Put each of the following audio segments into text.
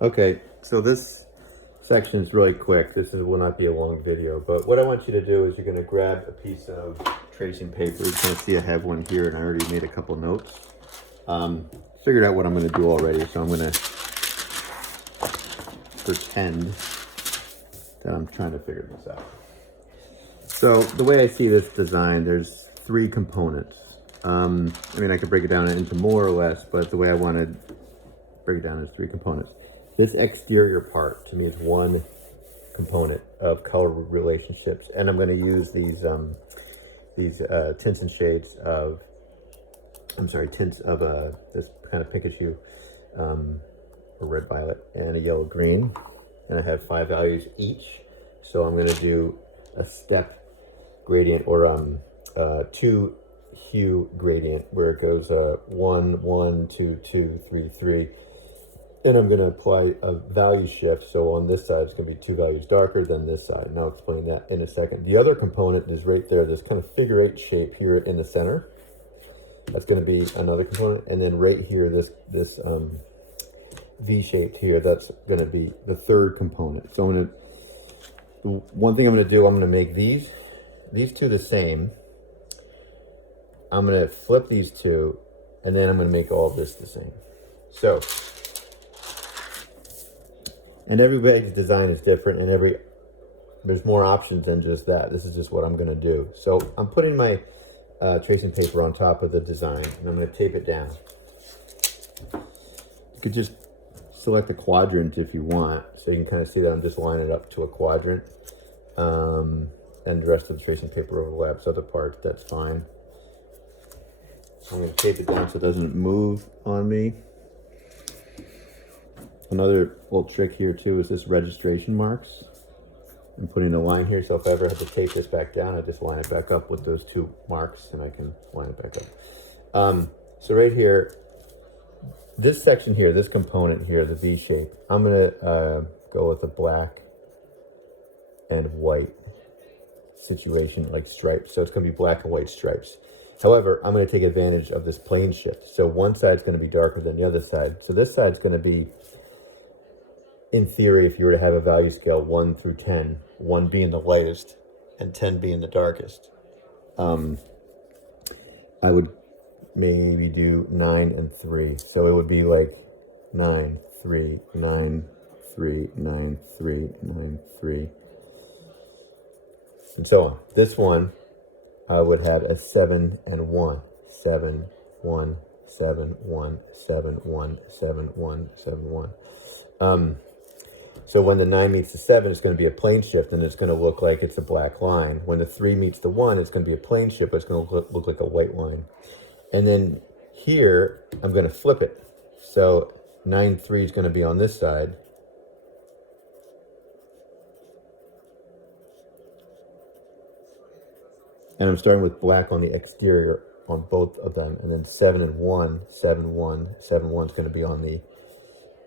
Okay, so this section is really quick. Will not be a long video, but what I want you to do is you're going to grab a piece of tracing paper. You can see I have one here, and I already made a couple notes. Figured out what I'm going to do already, so I'm going to pretend that I'm trying to figure this out. So the way I see this design, there's three components. I mean, I could break it down into more or less, but the way I want to break it down is three components. This exterior part to me is one component of color relationships, and I'm going to use these tints and shades of, tints of this kind of pinkish hue, a red violet and a yellow green, and I have 5 values each. So I'm going to do a step gradient, or 2 hue gradient, where it goes 1 1 2 2 3 3. Then I'm going to apply a value shift. So on this side, it's going to be 2 values darker than this side. And I'll explain that in a second. The other component is right there, this kind of figure 8 shape here in the center. That's going to be another component. And then right here, this V-shaped here, that's going to be the third component. So one thing I'm going to do, I'm going to make these two the same. I'm going to flip these two, and then I'm going to make all this the same. So, and everybody's design is different, and there's more options than just that. This is just what I'm going to do. So I'm putting my tracing paper on top of the design, and I'm going to tape it down. You could just select a quadrant if you want, so you can kind of see that I'm just lining it up to a quadrant, and the rest of the tracing paper overlaps other parts. That's fine. I'm going to tape it down so it doesn't move on me. Another little trick here too is this registration marks. I'm putting a line here, so if I ever have to tape this back down, I just line it back up with those 2 marks, and I can line it back up. So right here, this section here, this component here, the V shape, I'm going to go with a black and white situation, like stripes. So it's going to be black and white stripes. However, I'm going to take advantage of this plane shift. So one side's going to be darker than the other side. So this side's going to be, in theory, if you were to have a value scale 1 through 10, 1 being the lightest and 10 being the darkest, I would maybe do 9 and 3. So it would be like 9, 3, 9, 3, 9, 3, 9, 3, and so on. This one would have a 7 and 1, 7, 1, 7, 1, 7, 1, 7, 1, 7, 1. So when the 9 meets the 7, it's going to be a plane shift, and it's going to look like it's a black line. When the 3 meets the 1, it's going to be a plane shift, but it's going to look like a white line. And then here, I'm going to flip it. So 9 3 is going to be on this side. And I'm starting with black on the exterior on both of them. And then 7 and 1, 7 1, 7 1 is going to be on the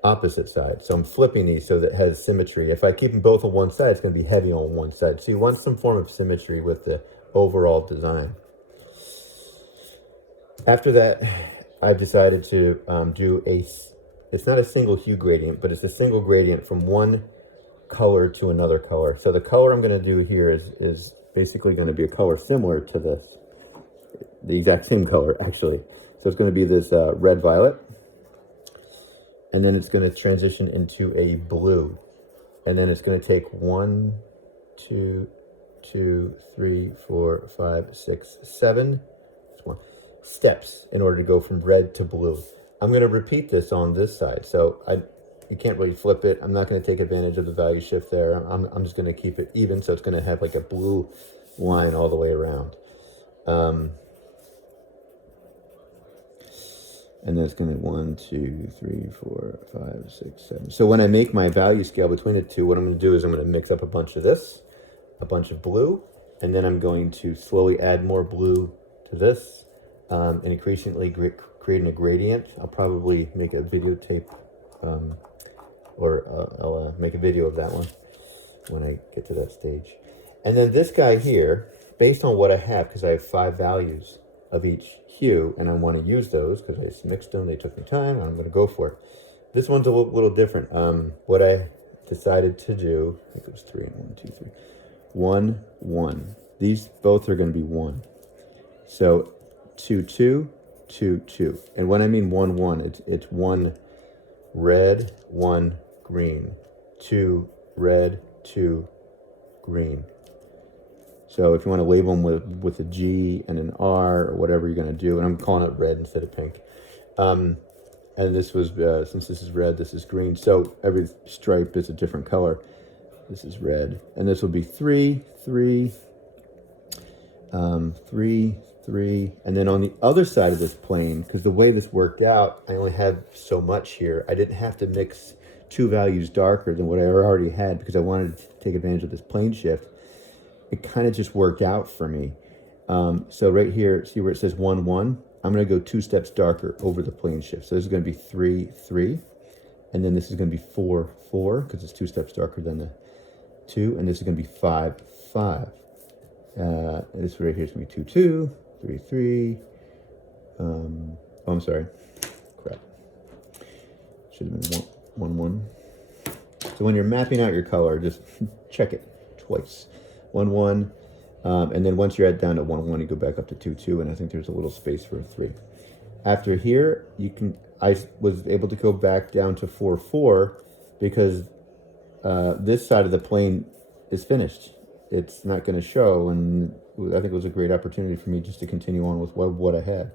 opposite side. So I'm flipping these so that it has symmetry. If I keep them both on one side, it's going to be heavy on one side. So you want some form of symmetry with the overall design. After that, I've decided to do it's not a single hue gradient, but it's a single gradient from one color to another color. So the color I'm going to do here is basically going to be a color similar to this. The exact same color, actually. So it's going to be this red violet. And then it's going to transition into a blue. And then it's going to take 1, 2, 3, 4, 5, 6, 7 steps in order to go from red to blue. I'm going to repeat this on this side. So you can't really flip it. I'm not going to take advantage of the value shift there. I'm just going to keep it even. So it's going to have like a blue line all the way around. And then it's going to 1, 2, 3, 4, 5, 6, 7. So when I make my value scale between the two, what I'm going to do is I'm going to mix up a bunch of this, a bunch of blue, and then I'm going to slowly add more blue to this, and increasingly creating a gradient. I'll probably make a videotape, or I'll make a video of that one when I get to that stage. And then this guy here, based on what I have, because I have 5 values of each hue, and I want to use those because I just mixed them, they took me time, and I'm going to go for it. This one's a little different. What I decided to do, I think it was 3 and 1, 2, 3. 1, 1. These both are going to be 1. So 2, 2, 2, 2. And when I mean 1, 1, it's 1 red, 1 green. 2 red, 2 green. So if you want to label them with a G and an R or whatever you're going to do, and I'm calling it red instead of pink. And this was, since this is red, this is green. So every stripe is a different color. This is red. And this will be 3, 3, 3, 3. And then on the other side of this plane, because the way this worked out, I only have so much here. I didn't have to mix 2 values darker than what I already had because I wanted to take advantage of this plane shift. It kind of just worked out for me. So right here, see where it says 1, 1? I'm going to go 2 steps darker over the plane shift. So this is going to be 3, 3. And then this is going to be 4, 4, because it's 2 steps darker than the 2. And this is going to be 5, 5. And this right here is going to be 2, 2, 3, 3. Oh, I'm sorry. Crap. Should have been 1, 1. So when you're mapping out your color, just check it twice. 1, 1. And then once you're down to 1, 1, you go back up to 2, 2, and I think there's a little space for a 3. After here, I was able to go back down to 4, 4 because this side of the plane is finished. It's not going to show, and I think it was a great opportunity for me just to continue on with what I had.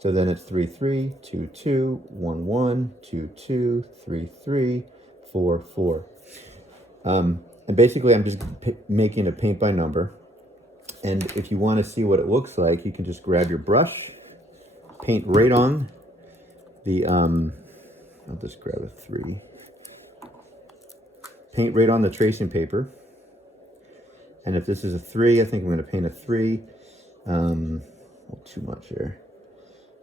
So then it's 3, 3, 2, 2, 1, 1, 2, 2, 3, 3, 4, 4. And basically, I'm just making a paint by number. And if you want to see what it looks like, you can just grab your brush, paint right on the, I'll just grab a 3. Paint right on the tracing paper. And if this is a 3, I think I'm going to paint a 3. Well, too much there.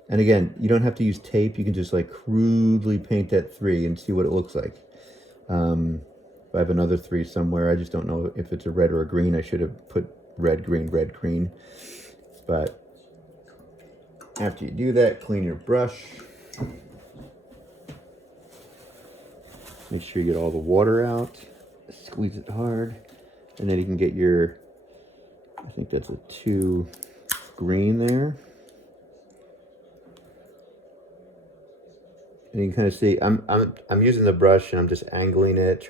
And again, you don't have to use tape. You can just like crudely paint that 3 and see what it looks like. If I have another 3 somewhere, I just don't know if it's a red or a green. I should have put red, green, red, green. But after you do that, clean your brush. Make sure you get all the water out. Squeeze it hard. And then you can get your, I think that's a 2 green there. And you can kind of see, I'm using the brush and I'm just angling it,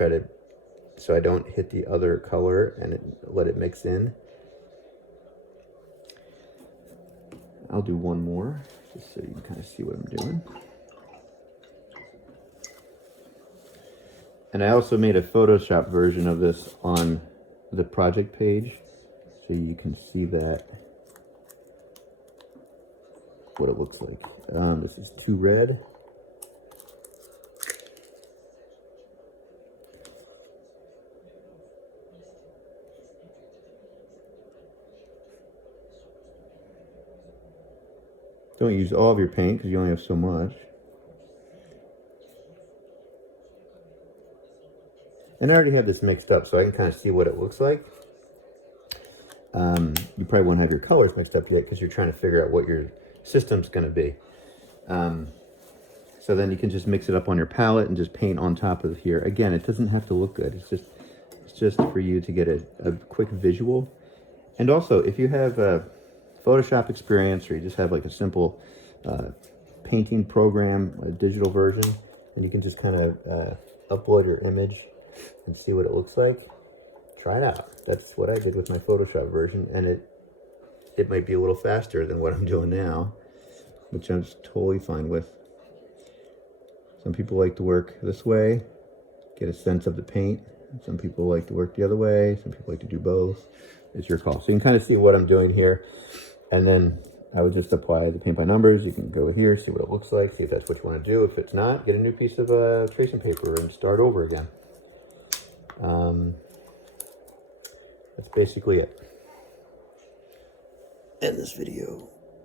so I don't hit the other color and let it mix in. I'll do one more, just so you can kind of see what I'm doing. And I also made a Photoshop version of this on the project page, so you can see that, what it looks like. This is 2 red. Don't use all of your paint because you only have so much. And I already have this mixed up, so I can kind of see what it looks like. You probably won't have your colors mixed up yet because you're trying to figure out what your system's going to be. So then you can just mix it up on your palette and just paint on top of here. Again, it doesn't have to look good. It's just for you to get a quick visual. And also, if you have a Photoshop experience, or you just have like a simple painting program, a digital version, and you can just kind of upload your image and see what it looks like, try it out. That's what I did with my Photoshop version, and it might be a little faster than what I'm doing now, which I'm totally fine with. Some people like to work this way, get a sense of the paint. Some people like to work the other way. Some people like to do both. It's your call. So you can kind of see what I'm doing here. And then I would just apply the paint by numbers. You can go here, see what it looks like, see if that's what you want to do. If it's not, get a new piece of tracing paper and start over again. That's basically it. End this video.